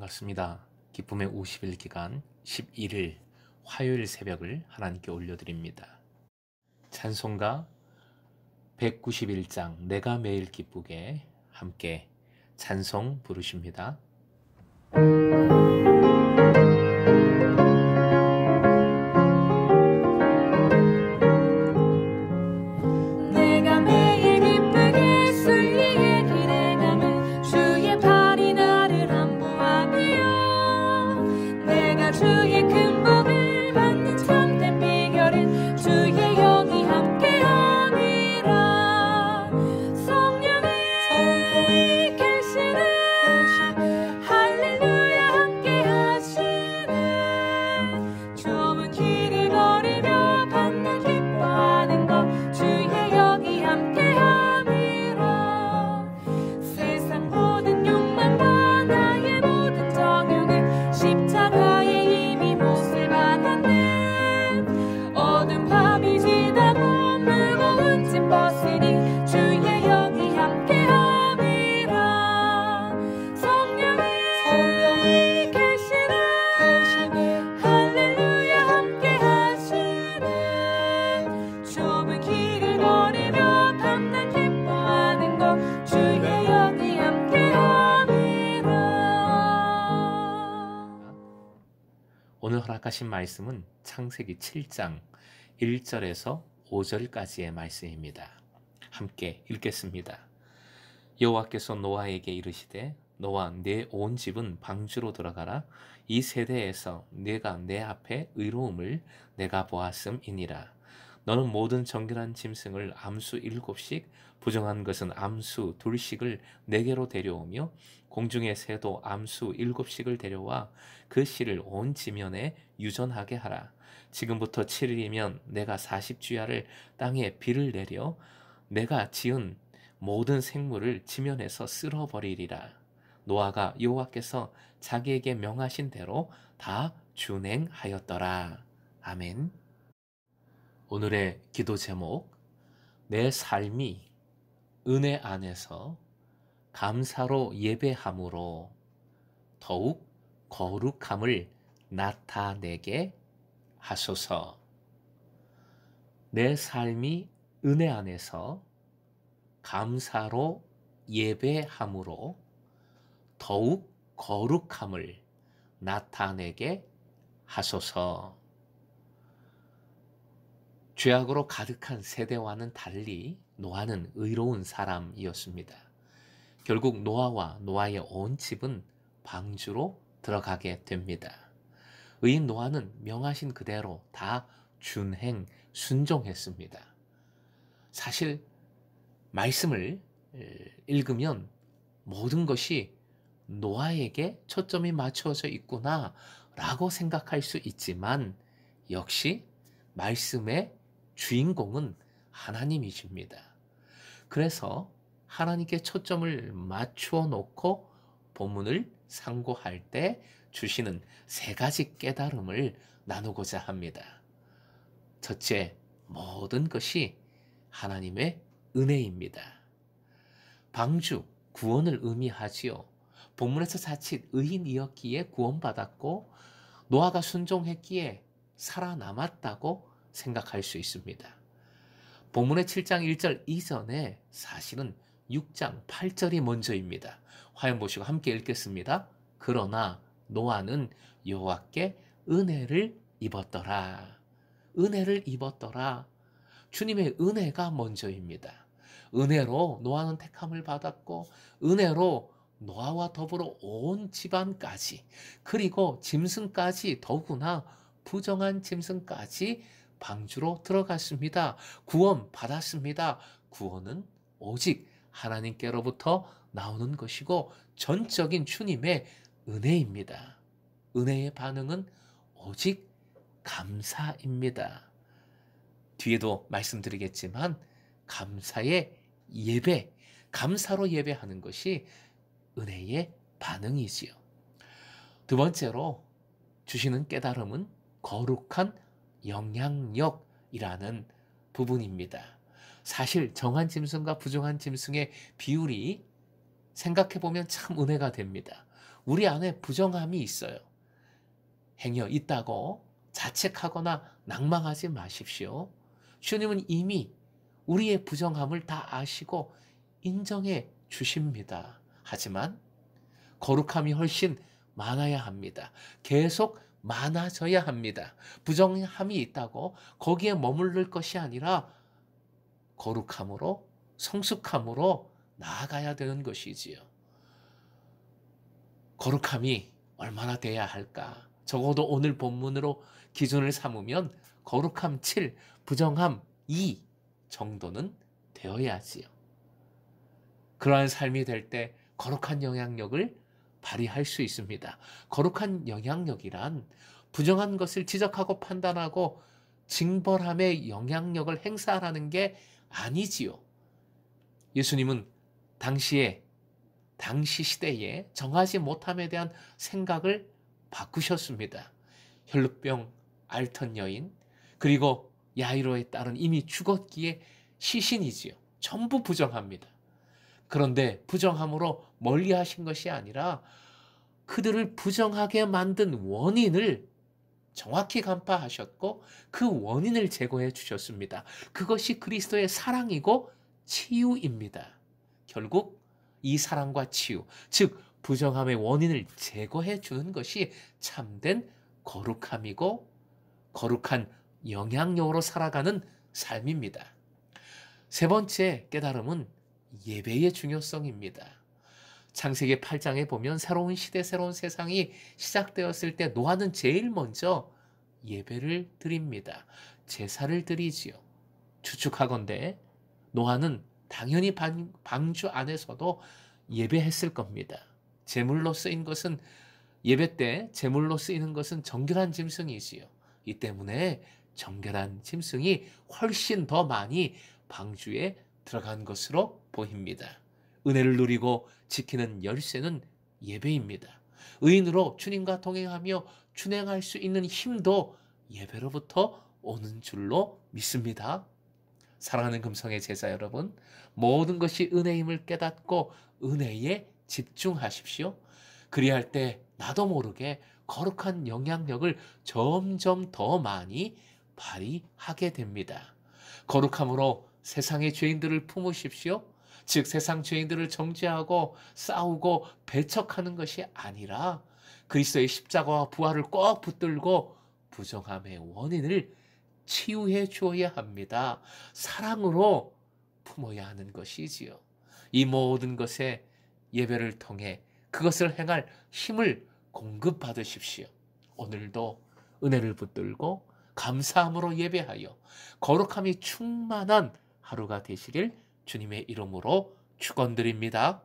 반갑습니다. 기쁨의 50일 기간 11일 화요일 새벽을 하나님께 올려드립니다. 찬송가 191장 내가 매일 기쁘게 함께 찬송 부르십니다. 오늘 허락하신 말씀은 창세기 7장 1절에서 5절까지의 말씀입니다. 함께 읽겠습니다. 여호와께서 노아에게 이르시되 너와 네 온 집은 방주로 들어가라. 이 세대에서 네가 내 앞에 의로움을 내가 보았음이니라. 너는 모든 정결한 짐승을 암수 7씩 부정한 것은 암수 2씩을 내게로 데려오며 공중의 새도 암수 7씩을 데려와 그 씨를 온 지면에 유전하게 하라. 지금부터 7일이면 내가 40주야를 땅에 비를 내려 내가 지은 모든 생물을 지면에서 쓸어버리리라. 노아가 여호와께서 자기에게 명하신 대로 다 준행하였더라. 아멘. 오늘의 기도 제목, 내 삶이 은혜 안에서 감사로 예배함으로 더욱 거룩함을 나타내게 하소서. 내 삶이 은혜 안에서 감사로 예배함으로 더욱 거룩함을 나타내게 하소서. 죄악으로 가득한 세대와는 달리 노아는 의로운 사람이었습니다. 결국 노아와 노아의 온 집은 방주로 들어가게 됩니다. 의인 노아는 명하신 그대로 다 준행, 순종했습니다. 사실 말씀을 읽으면 모든 것이 노아에게 초점이 맞춰져 있구나 라고 생각할 수 있지만 역시 말씀의 주인공은 하나님이십니다. 그래서 하나님께 초점을 맞추어 놓고 본문을 상고할 때 주시는 3가지 깨달음을 나누고자 합니다. 첫째, 모든 것이 하나님의 은혜입니다. 방주, 구원을 의미하지요. 본문에서 자칫 의인이었기에 구원받았고 노아가 순종했기에 살아남았다고 생각할 수 있습니다. 본문의 7장 1절 이전에 사실은 6장 8절이 먼저입니다. 화면 보시고 함께 읽겠습니다. 그러나 노아는 여호와께 은혜를 입었더라. 은혜를 입었더라. 주님의 은혜가 먼저입니다. 은혜로 노아는 택함을 받았고 은혜로 노아와 더불어 온 집안까지 그리고 짐승까지 더구나 부정한 짐승까지 방주로 들어갔습니다. 구원 받았습니다. 구원은 오직 하나님께로부터 나오는 것이고 전적인 주님의 은혜입니다. 은혜의 반응은 오직 감사입니다. 뒤에도 말씀드리겠지만 감사의 예배, 감사로 예배하는 것이 은혜의 반응이지요. 두 번째로 주시는 깨달음은 거룩한 영향력이라는 부분입니다. 사실 정한 짐승과 부정한 짐승의 비율이 생각해보면 참 은혜가 됩니다. 우리 안에 부정함이 있어요. 행여 있다고 자책하거나 낭망하지 마십시오. 주님은 이미 우리의 부정함을 다 아시고 인정해 주십니다. 하지만 거룩함이 훨씬 많아야 합니다. 계속 많아져야 합니다. 부정함이 있다고 거기에 머무를 것이 아니라 거룩함으로, 성숙함으로 나아가야 되는 것이지요. 거룩함이 얼마나 돼야 할까? 적어도 오늘 본문으로 기준을 삼으면 거룩함 7, 부정함 2 정도는 되어야지요. 그러한 삶이 될 때 거룩한 영향력을 발휘할 수 있습니다. 거룩한 영향력이란 부정한 것을 지적하고 판단하고 징벌함의 영향력을 행사하라는 게 아니지요. 예수님은 당시 시대에 정하지 못함에 대한 생각을 바꾸셨습니다. 혈루병 앓던 여인, 그리고 야이로의 딸은 이미 죽었기에 시신이지요. 전부 부정합니다. 그런데 부정함으로 멀리 하신 것이 아니라 그들을 부정하게 만든 원인을 정확히 간파하셨고 그 원인을 제거해 주셨습니다. 그것이 그리스도의 사랑이고 치유입니다. 결국 이 사랑과 치유, 즉 부정함의 원인을 제거해 주는 것이 참된 거룩함이고 거룩한 영향력으로 살아가는 삶입니다. 세 번째 깨달음은 예배의 중요성입니다. 창세기 8장에 보면 새로운 시대, 새로운 세상이 시작되었을 때 노아는 제일 먼저 예배를 드립니다. 제사를 드리지요. 추측하건대 노아는 당연히 방주 안에서도 예배했을 겁니다. 제물로 쓰인 것은 예배 때 제물로 쓰이는 것은 정결한 짐승이지요. 이 때문에 정결한 짐승이 훨씬 더 많이 방주에 들어간 것으로 보입니다. 은혜를 누리고 지키는 열쇠는 예배입니다. 의인으로 주님과 동행하며 준행할 수 있는 힘도 예배로부터 오는 줄로 믿습니다. 사랑하는 금성의 제자 여러분, 모든 것이 은혜임을 깨닫고 은혜에 집중하십시오. 그리할 때 나도 모르게 거룩한 영향력을 점점 더 많이 발휘하게 됩니다. 거룩함으로 세상의 죄인들을 품으십시오. 즉 세상 죄인들을 정죄하고 싸우고 배척하는 것이 아니라 그리스도의 십자가와 부활을 꼭 붙들고 부정함의 원인을 치유해 주어야 합니다. 사랑으로 품어야 하는 것이지요. 이 모든 것에 예배를 통해 그것을 행할 힘을 공급받으십시오. 오늘도 은혜를 붙들고 감사함으로 예배하여 거룩함이 충만한 하루가 되시길 주님의 이름으로 축원드립니다.